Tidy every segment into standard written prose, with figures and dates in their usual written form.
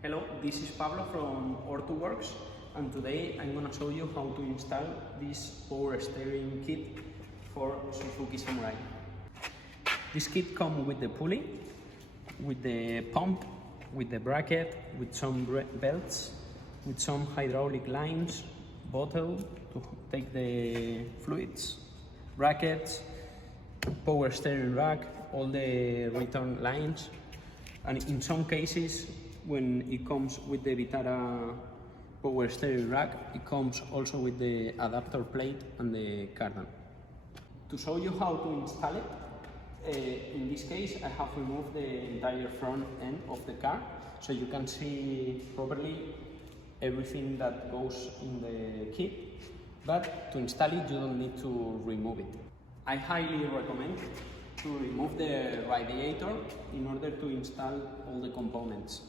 Hello, this is Pablo from Ortoworks, and today I'm going to show you how to install this power steering kit for Suzuki Samurai. This kit comes with the pulley, with the pump, with the bracket, with some belts, with some hydraulic lines, bottle to take the fluids, brackets, power steering rack, all the return lines, and in some cases when it comes with the Vitara power steering rack, it comes also with the adapter plate and the cardan. To show you how to install it, in this case I have removed the entire front end of the car so you can see properly everything that goes in the kit, but to install it you don't need to remove it. I highly recommend to remove the radiator in order to install all the components.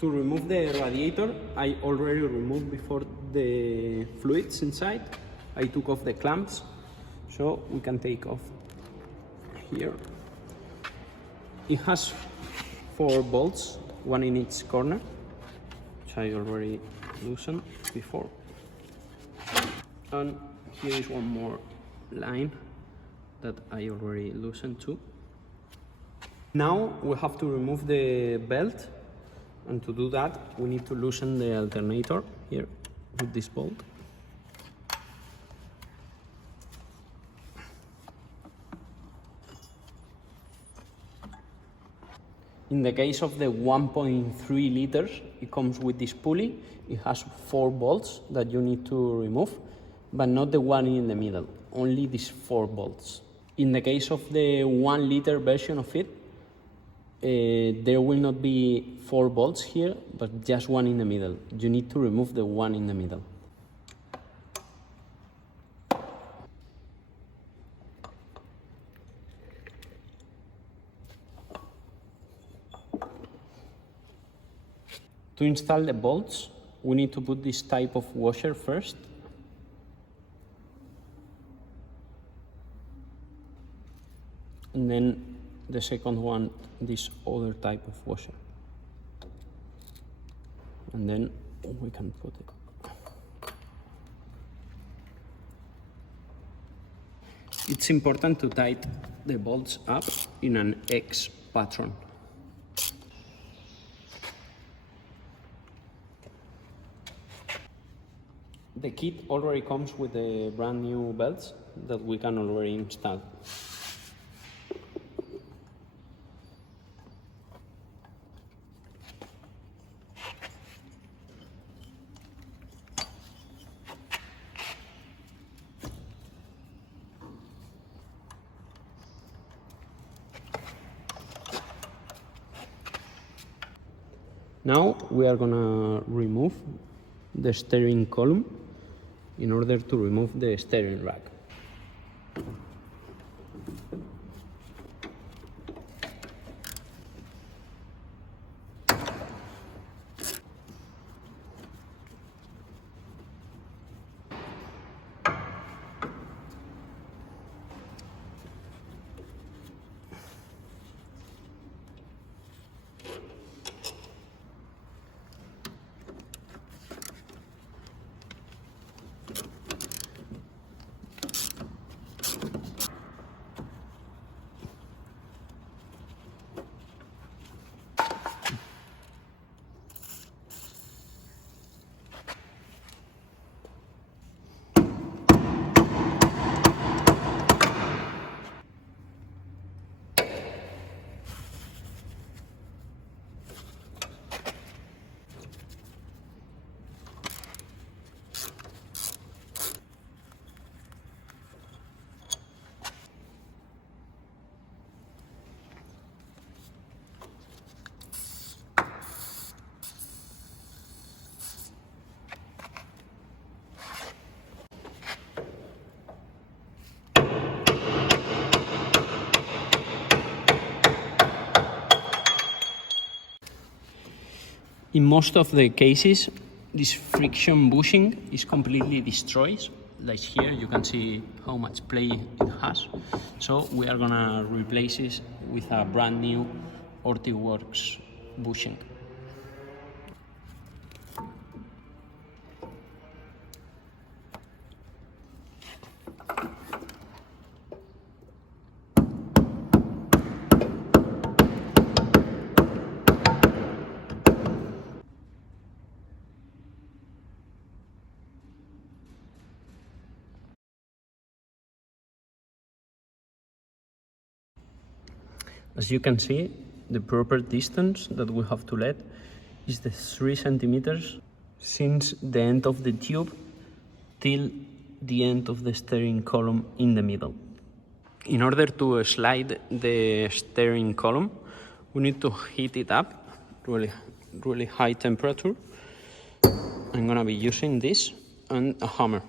To remove the radiator, I already removed before the fluids inside. I took off the clamps, so we can take off here. It has 4 bolts, one in each corner, which I already loosened before. And here is one more line that I already loosened too. Now we have to remove the belt, and to do that we need to loosen the alternator here with this bolt. In the case of the 1.3 liters, it comes with this pulley. It has 4 bolts that you need to remove, but not the one in the middle, only these 4 bolts. In the case of the 1 liter version of it, there will not be 4 bolts here, but just one in the middle. You need to remove the one in the middle. To install the bolts, we need to put this type of washer first. And then the second one, this other type of washer. And then we can put it. It's important to tighten the bolts up in an X pattern. The kit already comes with the brand new belts that we can already install. Now we are gonna remove the steering column in order to remove the steering rack. In most of the cases, this friction bushing is completely destroyed. Like here, you can see how much play it has. So we are gonna replace it with a brand new Ortoworks bushing. As you can see, the proper distance that we have to let is the 3 centimeters since the end of the tube till the end of the steering column in the middle. In order to slide the steering column, we need to heat it up really high temperature. I'm gonna be using this and a hammer.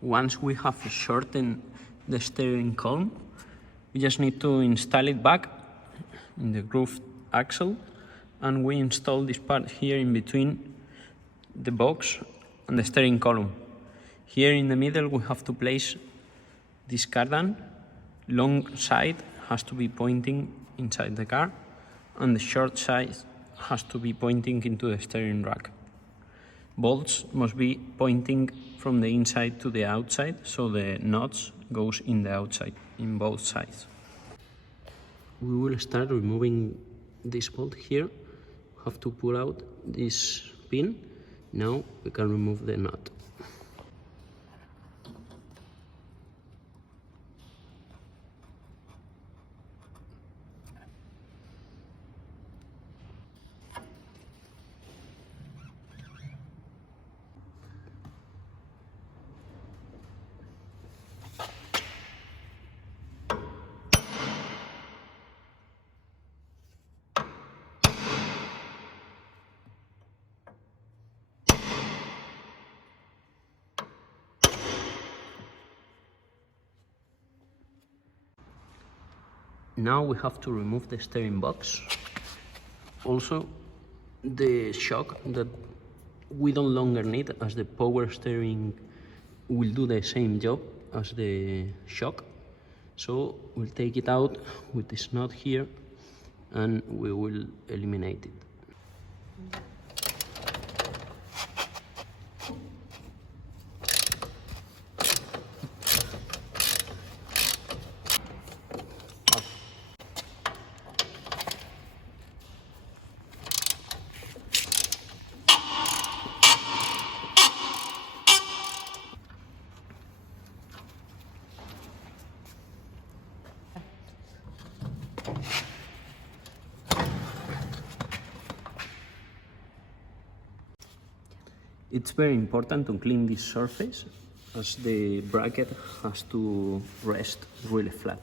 Once we have shortened the steering column, we just need to install it back in the grooved axle, and we install this part here in between the box and the steering column. Here in the middle we have to place this cardan. Long side has to be pointing inside the car, and the short side has to be pointing into the steering rack. Bolts must be pointing from the inside to the outside, so the nuts goes in the outside, in both sides. We will start removing this bolt here. We have to pull out this pin. Now we can remove the nut. Now we have to remove the steering box. Also, the shock that we no longer need, as the power steering will do the same job as the shock. So we'll take it out with this nut here and we will eliminate it. It's very important to clean this surface, as the bracket has to rest really flat.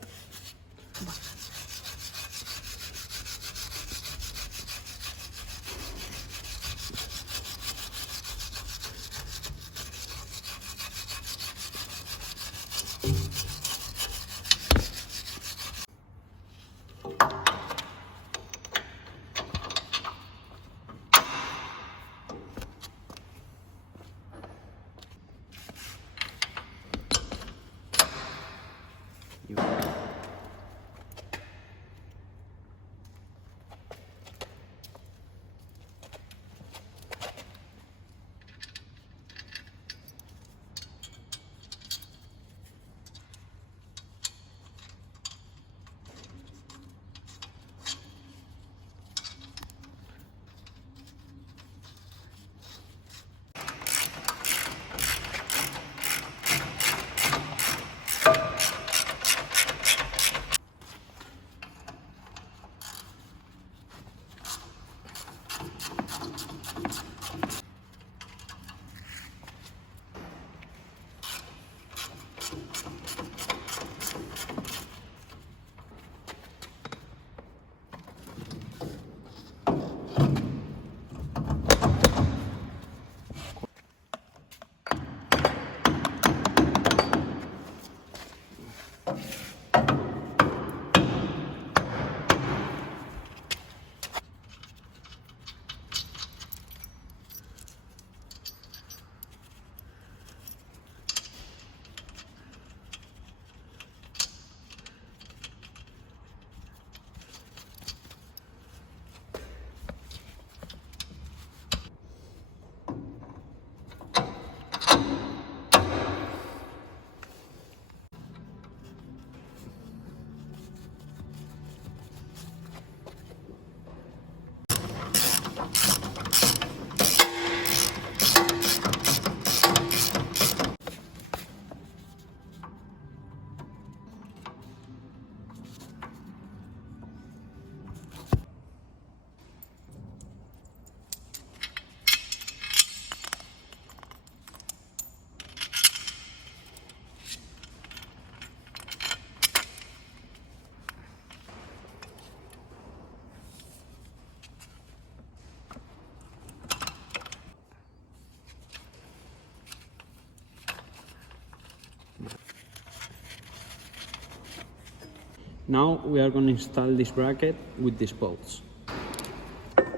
Now we are going to install this bracket with these bolts.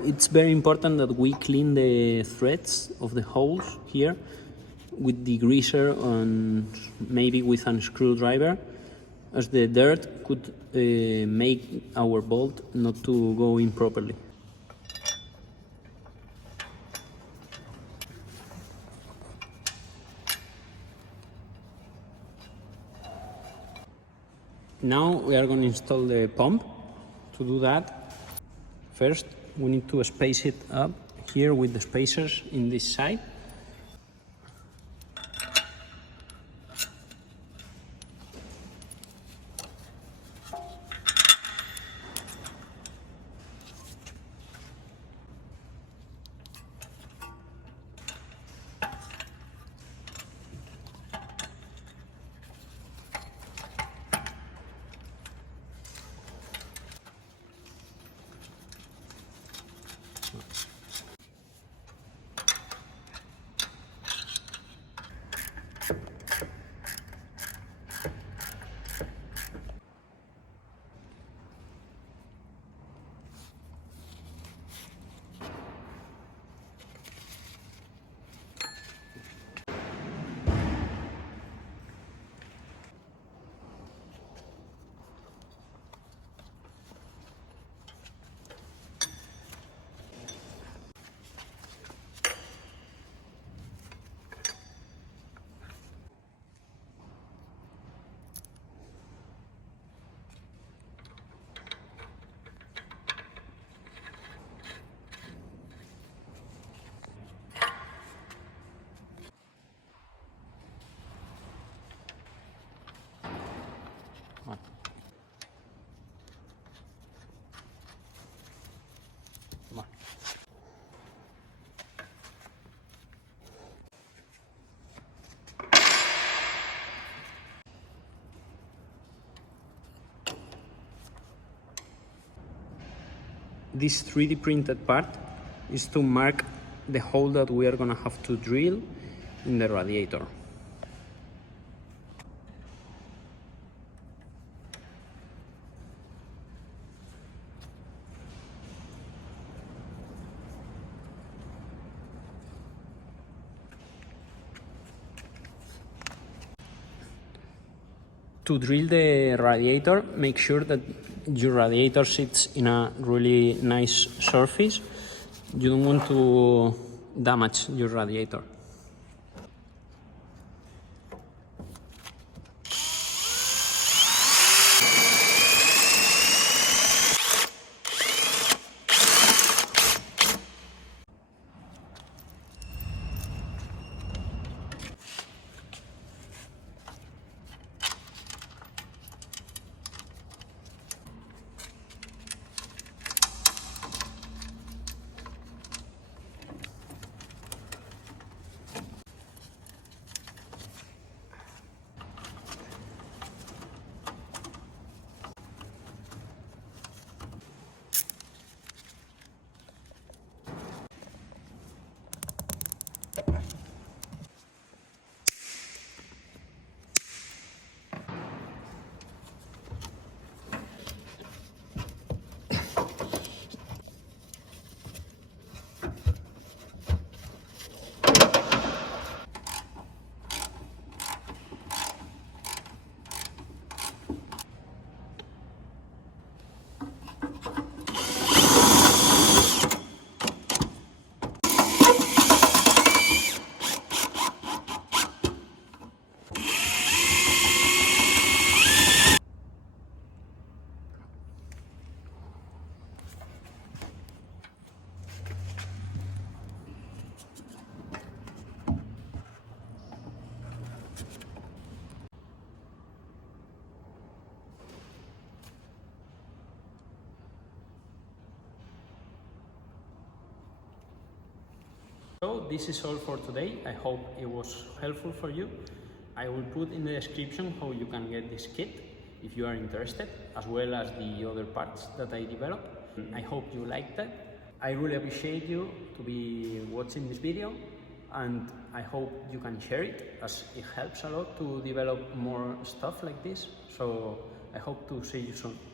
It's very important that we clean the threads of the holes here with the greaser and maybe with a screwdriver, as the dirt could make our bolt not to go in properly. Now we are going to install the pump. To do that, first we need to space it up here with the spacers in this side. This 3D printed part is to mark the hole that we are going to have to drill in the radiator. To drill the radiator, make sure that your radiator sits in a really nice surface. You don't want to damage your radiator. So this is all for today. I hope it was helpful for you. I will put in the description how you can get this kit if you are interested, as well as the other parts that I developed. I hope you liked it. I really appreciate you to be watching this video, and I hope you can share it, as it helps a lot to develop more stuff like this. So I hope to see you soon.